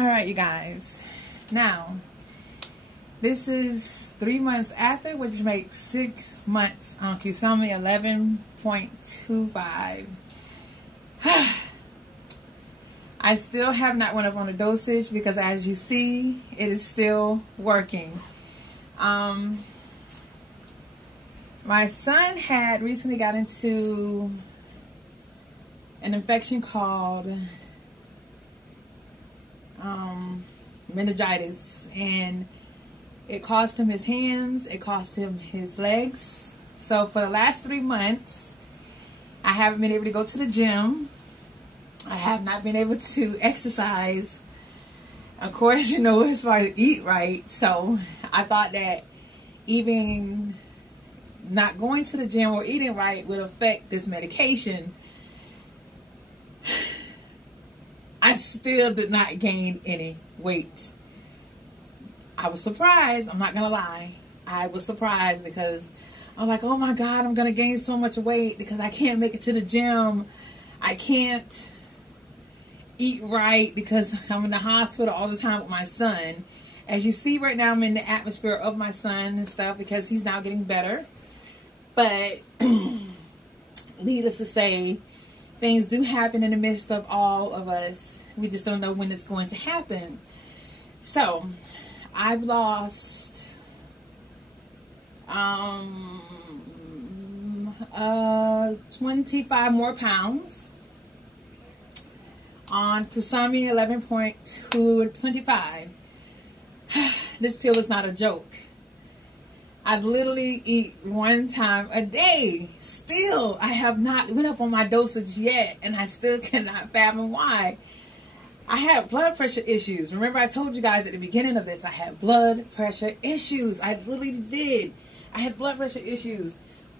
All right, you guys. Now, this is 3 months after, which makes 6 months on Qsymia 11.25. I still have not went up on the dosage because, as you see, it is still working. My son had recently got into an infection called meningitis, and it cost him his hands, it cost him his legs. So for the last 3 months, I haven't been able to go to the gym. I have not been able to exercise, of course, as far as eat right. So I thought that even not going to the gym or eating right would affect this medication. I still did not gain any weight. I was surprised. I'm not going to lie. I was surprised because I'm like, oh my God, I'm going to gain so much weight because I can't make it to the gym. I can't eat right because I'm in the hospital all the time with my son. As you see right now, I'm in the atmosphere of my son and stuff because he's now getting better. But needless to say, things do happen in the midst of all of us. We just don't know when it's going to happen. So, I've lost 25 more pounds on Qsymia 11.25. This pill is not a joke. I literally eat 1 time a day. Still, I have not went up on my dosage yet, and I still cannot fathom why. I had blood pressure issues. Remember, I told you guys at the beginning of this, I had blood pressure issues. I literally did. I had blood pressure issues.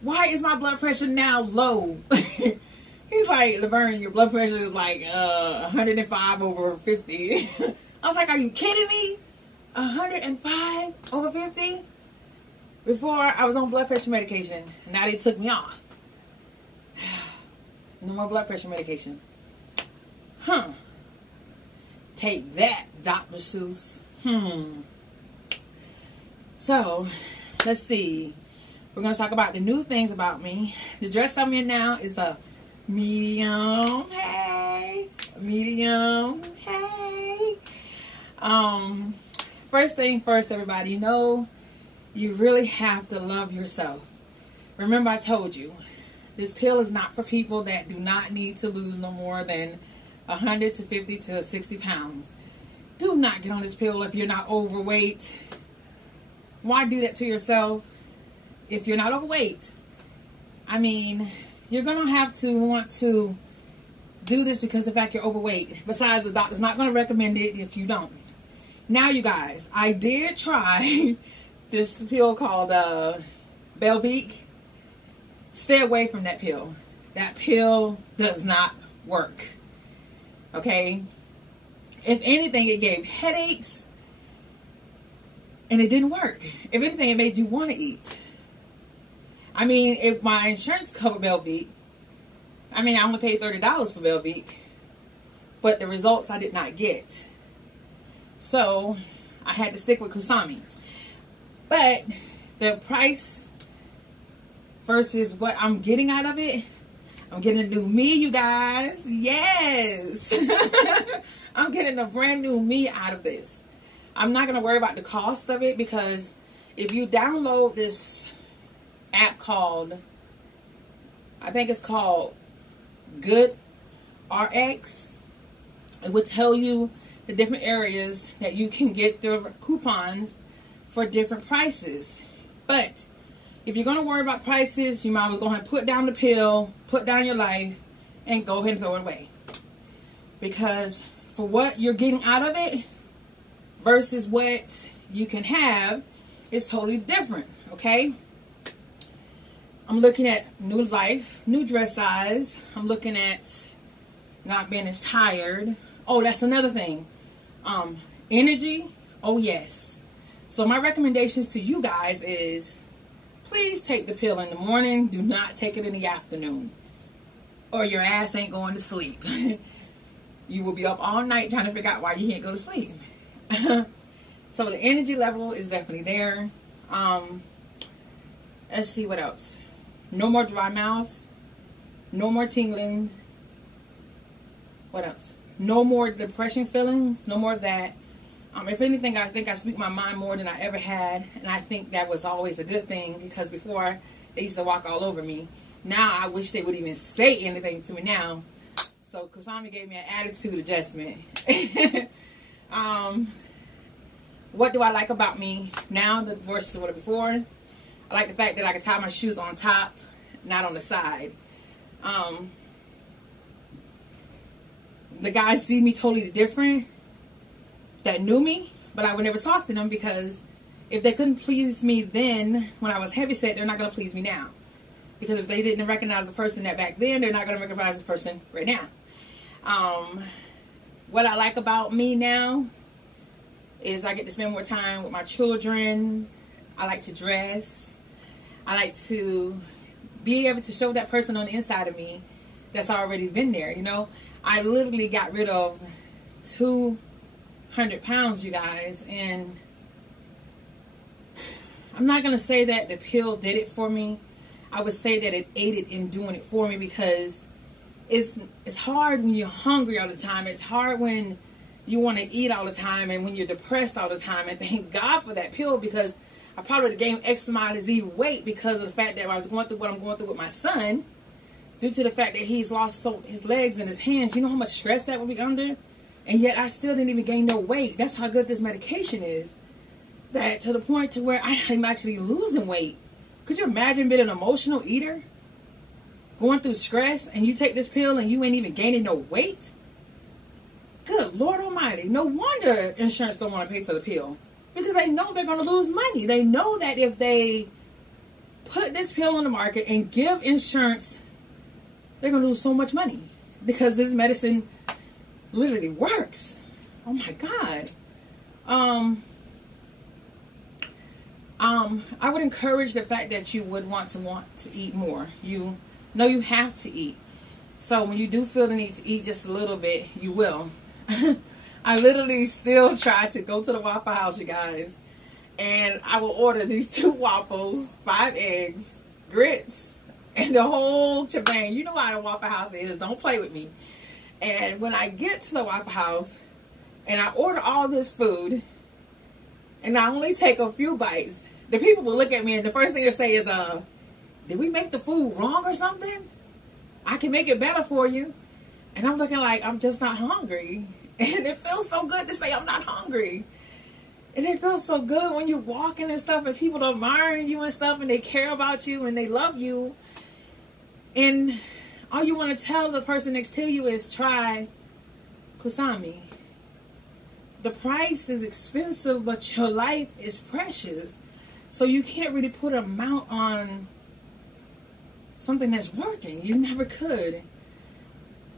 Why is my blood pressure now low? He's like, Laverne, your blood pressure is like 105 over 50. I was like, are you kidding me? 105 over 50? Before, I was on blood pressure medication. Now they took me off. No more blood pressure medication. Huh. Take that, Dr. Seuss. So, let's see. We're going to talk about the new things about me. The dress I'm in now is a medium. Hey. Medium. Hey. First thing first, everybody. You really have to love yourself. Remember, I told you, this pill is not for people that do not need to lose no more than 100 to 50 to 60 pounds. Do not get on this pill if you're not overweight. Why do that to yourself if you're not overweight? I mean, you're going to have to want to do this because of the fact you're overweight. Besides, the doctor's not going to recommend it if you don't. Now, you guys, I did try this pill called Belvique. Stay away from that pill. That pill does not work. Okay? If anything, it gave headaches. And it didn't work. If anything, it made you want to eat. I mean, if my insurance covered Belvique, I mean, I only paid $30 for Belvique. But the results I did not get. So, I had to stick with Qsymia. But the price versus what I'm getting out of it, I'm getting a new me, you guys. Yes. I'm getting a brand new me out of this. I'm not going to worry about the cost of it because if you download this app called, I think it's called Good RX, it would tell you the different areas that you can get the coupons for different prices. But if you're going to worry about prices, you might as well go ahead and put down the pill, put down your life, and go ahead and throw it away. Because for what you're getting out of it versus what you can have is totally different, okay? I'm looking at new life, new dress size. I'm looking at not being as tired. Oh, that's another thing. Energy. Oh, yes. So my recommendations to you guys is please take the pill in the morning. Do not take it in the afternoon, or your ass ain't going to sleep. you will be up all night trying to figure out why you can't go to sleep. So the energy level is definitely there. Let's see what else. No more dry mouth. No more tingling. What else? No more depression feelings. No more of that. If anything, I think I speak my mind more than I ever had. And I think that was always a good thing, because before they used to walk all over me. Now I wish they would even say anything to me now. So Qsymia gave me an attitude adjustment. What do I like about me now versus what before? I like the fact that I can tie my shoes on top, not on the side. The guys see me totally different that knew me, but I would never talk to them, because if they couldn't please me then when I was heavyset, they're not going to please me now. Because if they didn't recognize the person that back then, they're not going to recognize this person right now. What I like about me now is I get to spend more time with my children. I like to dress. I like to be able to show that person on the inside of me that's already been there. You know, I literally got rid of 200 pounds, you guys, and I'm not going to say that the pill did it for me. I would say that it aided in doing it for me, because it's hard when you're hungry all the time. It's hard when you want to eat all the time, and when you're depressed all the time. And thank God for that pill, because I probably would have gained X amount of weight because of the fact that I was going through what I'm going through with my son, due to the fact that he's lost his legs and his hands. You know how much stress that would be under? And yet I still didn't even gain no weight. That's how good this medication is. That to the point to where I'm actually losing weight. Could you imagine being an emotional eater? Going through stress, and you take this pill and you ain't even gaining no weight? Good Lord Almighty. No wonder insurance don't want to pay for the pill. Because they know they're going to lose money. They know that if they put this pill on the market and give insurance, they're going to lose so much money. Because this medicine literally works. Oh my God. I would encourage the fact that you would want to eat more. You know you have to eat. So when you do feel the need to eat just a little bit, you will. I literally still try to go to the Waffle House, you guys, and I will order these 2 waffles, 5 eggs, grits, and the whole shebang. You know how the Waffle House is. Don't play with me. And when I get to the Waffle House and I order all this food and I only take a few bites, the people will look at me and the first thing they'll say is, did we make the food wrong or something? I can make it better for you. And I'm looking like I'm just not hungry. And it feels so good to say I'm not hungry. And it feels so good when you're walking and stuff and people are admiring you and stuff and they care about you and they love you. And all you want to tell the person next to you is try Qsymia. The price is expensive, but your life is precious. So you can't really put an amount on something that's working. You never could.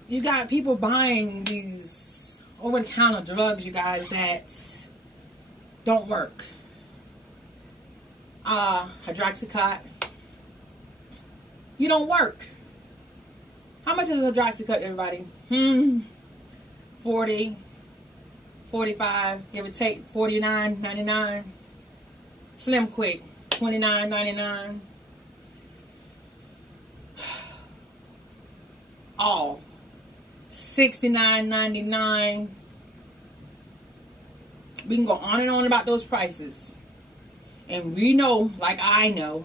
You got people buying these over-the-counter drugs, you guys, that don't work. Hydroxycut. You don't work. How much is Hydroxycut, everybody? 40, 45, give or take, $49.99. Slim Quick, $29.99. All $69.99. We can go on and on about those prices. And we know, like I know,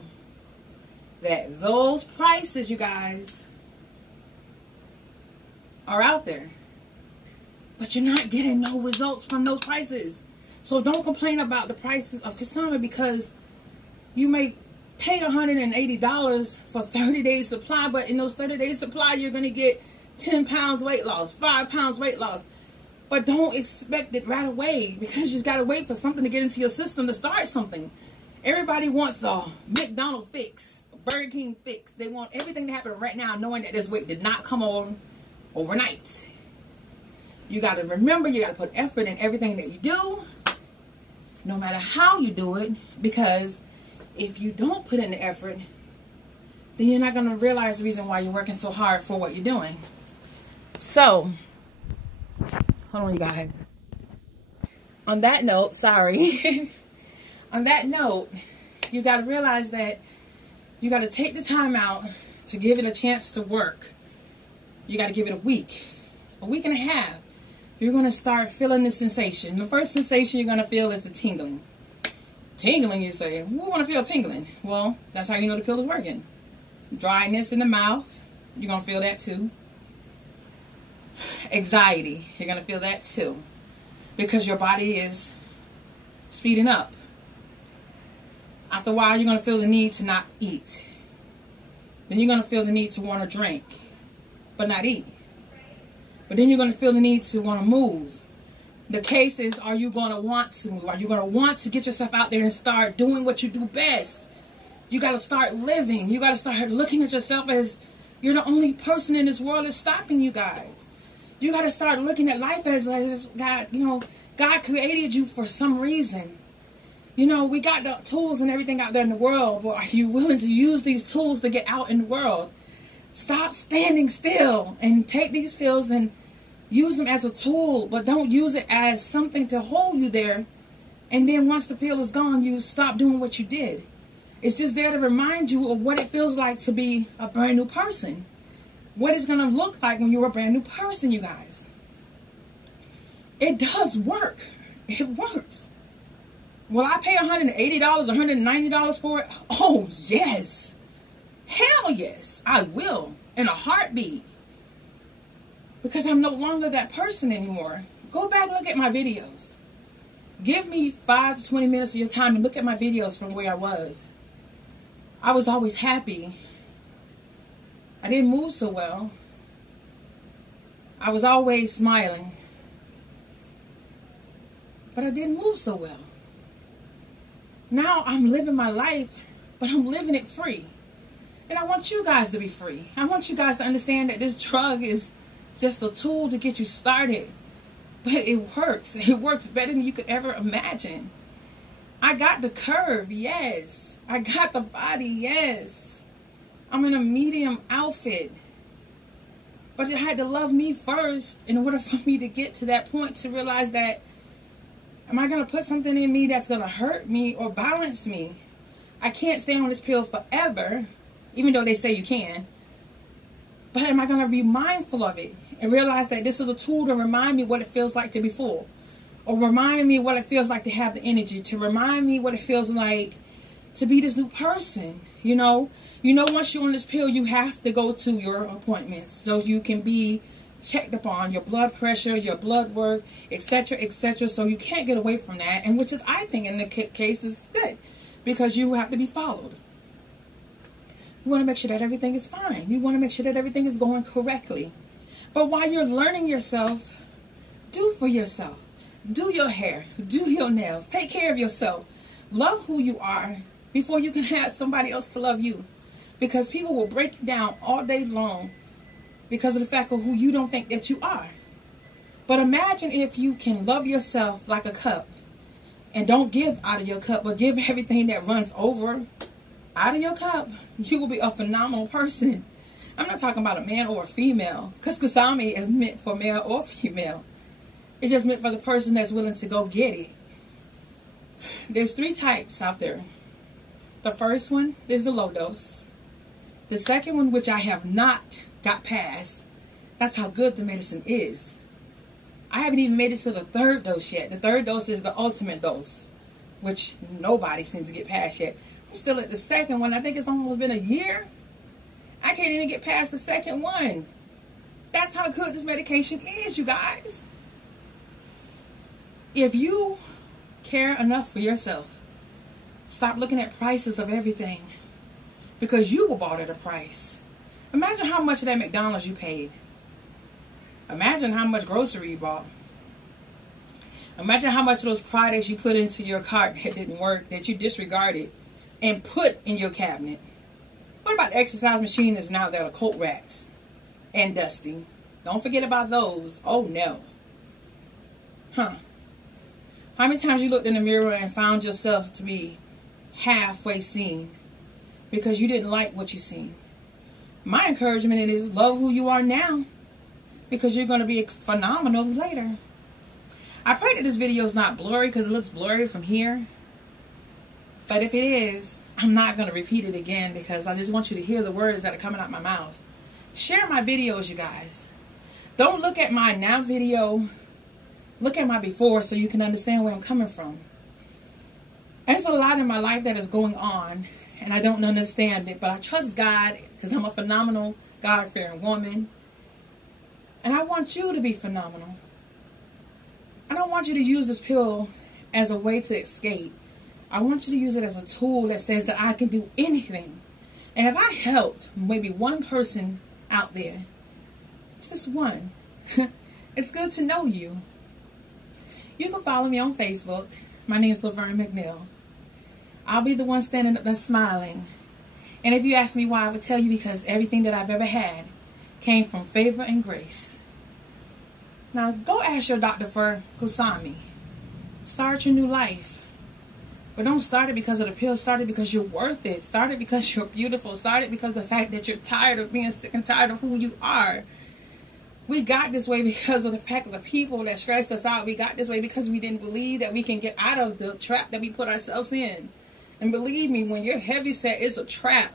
that those prices, you guys, are out there. But you're not getting no results from those prices. So don't complain about the prices of Qsymia, because you may pay $180 for 30 days supply, but in those 30 days supply, you're going to get 10 pounds weight loss, 5 pounds weight loss. But don't expect it right away, because you just got to wait for something to get into your system to start something. Everybody wants a McDonald's fix, a Burger King fix. They want everything to happen right now, knowing that this weight did not come on overnight. You got to remember, you got to put effort in everything that you do, no matter how you do it, because if you don't put in the effort, then you're not going to realize the reason why you're working so hard for what you're doing. So, Hold on, you guys. On that note, sorry. On that note, you got to realize that you got to take the time out to give it a chance to work. You got to give it a week and a half. You're going to start feeling the sensation. The first sensation you're going to feel is the tingling. Tingling, you say, we want to feel tingling. Well, that's how you know the pill is working. Dryness in the mouth, you're going to feel that too. Anxiety, you're going to feel that too. Because your body is speeding up. After a while, you're going to feel the need to not eat. Then you're going to feel the need to want to drink, but not eat. But then you're going to feel the need to want to move. The case is, are you going to want to move? Are you going to want to get yourself out there and start doing what you do best? You got to start living. You got to start looking at yourself as you're the only person in this world that's stopping you guys. You got to start looking at life as like God, you know, God created you for some reason. You know, we got the tools and everything out there in the world, but are you willing to use these tools to get out in the world? Stop standing still and take these pills and use them as a tool, but don't use it as something to hold you there. And then once the pill is gone, you stop doing what you did. It's just there to remind you of what it feels like to be a brand new person. What it's going to look like when you're a brand new person, you guys. It does work. It works. Will I pay $180, $190 for it? Oh, yes. Hell yes, I will. In a heartbeat. Because I'm no longer that person anymore. Go back and look at my videos. Give me 5 to 20 minutes of your time and look at my videos from where I was. I was always happy. I didn't move so well. I was always smiling. But I didn't move so well. Now I'm living my life, but I'm living it free. And I want you guys to be free. I want you guys to understand that this drug is just a tool to get you started. But it works. It works better than you could ever imagine. I got the curve, yes. I got the body, yes. I'm in a medium outfit. But you had to love me first in order for me to get to that point to realize that, am I going to put something in me that's going to hurt me or balance me? I can't stay on this pill forever, even though they say you can. But am I going to be mindful of it and realize that this is a tool to remind me what it feels like to be full? Or remind me what it feels like to have the energy, to remind me what it feels like to be this new person, you know? Once you're on this pill, you have to go to your appointments so you can be checked upon, your blood pressure, your blood work, etc., etc. So you can't get away from that, and which is, I think, in the case is good, because you have to be followed. You want to make sure that everything is fine. You want to make sure that everything is going correctly. But while you're learning yourself, do for yourself. Do your hair. Do your nails. Take care of yourself. Love who you are before you can have somebody else to love you. Because people will break you down all day long because of the fact of who you don't think that you are. But imagine if you can love yourself like a cup and don't give out of your cup, but give everything that runs over out of your cup. You will be a phenomenal person. I'm not talking about a man or a female, because Qsymia is meant for male or female. It's just meant for the person that's willing to go get it. There's 3 types out there. The first one is the low dose. The second one, which I have not got past, that's how good the medicine is. I haven't even made it to the 3rd dose yet. The 3rd dose is the ultimate dose, which nobody seems to get past yet. I'm still at the 2nd one. I think it's almost been a year. I can't even get past the 2nd one. That's how good this medication is, you guys. If you care enough for yourself, stop looking at prices of everything, because you were bought at a price. Imagine how much of that McDonald's you paid. Imagine how much grocery you bought. Imagine how much of those products you put into your cart that didn't work, that you disregarded and put in your cabinet. What about the exercise machine that's now there, the coat racks and dusty? Don't forget about those. Oh no. Huh. How many times you looked in the mirror and found yourself to be halfway seen because you didn't like what you seen? My encouragement is love who you are now, because you're going to be phenomenal later. I pray that this video is not blurry because it looks blurry from here. But if it is, I'm not going to repeat it again because I just want you to hear the words that are coming out my mouth. Share my videos, you guys. Don't look at my now video. Look at my before so you can understand where I'm coming from. There's a lot in my life that is going on, and I don't understand it, but I trust God because I'm a phenomenal, God-fearing woman. And I want you to be phenomenal. I don't want you to use this pill as a way to escape. I want you to use it as a tool that says that I can do anything. And if I helped maybe one person out there, just one, it's good to know you. You can follow me on Facebook. My name is Laverne McNeil. I'll be the one standing up there smiling. And if you ask me why, I would tell you because everything that I've ever had came from favor and grace. Now, go ask your doctor for Qsymia. Start your new life. But don't start it because of the pill. Start it because you're worth it. Start it because you're beautiful. Start it because of the fact that you're tired of being sick and tired of who you are. We got this way because of the fact of the people that stressed us out. We got this way because we didn't believe that we can get out of the trap that we put ourselves in. And believe me, when you're heavy set, it's a trap.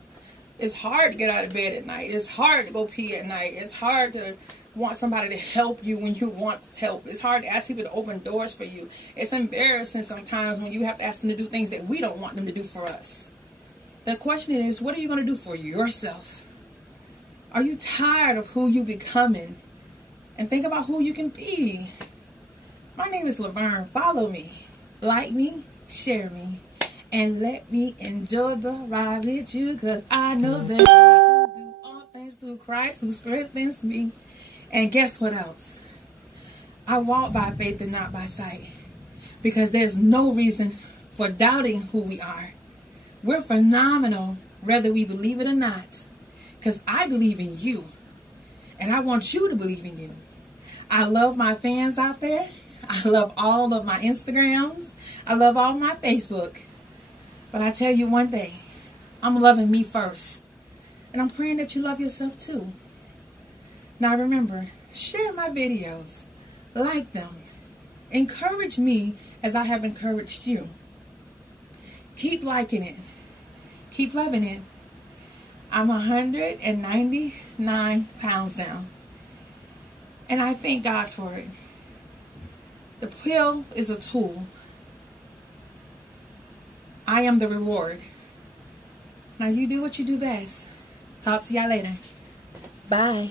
It's hard to get out of bed at night. It's hard to go pee at night. It's hard to want somebody to help you when you want help. It's hard to ask people to open doors for you. It's embarrassing sometimes when you have to ask them to do things that we don't want them to do for us. The question is, what are you going to do for yourself? Are you tired of who you're becoming? And think about who you can be. My name is Laverne. Follow me. Like me. Share me. And let me enjoy the ride with you. Because I know that I can do all things through Christ who strengthens me. And guess what else? I walk by faith and not by sight. Because there's no reason for doubting who we are. We're phenomenal whether we believe it or not. Because I believe in you. And I want you to believe in you. I love my fans out there. I love all of my Instagrams. I love all my Facebook. But I tell you one thing. I'm loving me first. And I'm praying that you love yourself too. Now remember, share my videos. Like them. Encourage me as I have encouraged you. Keep liking it. Keep loving it. I'm 199 pounds now. And I thank God for it. The pill is a tool. I am the reward. Now you do what you do best. Talk to y'all later. Bye.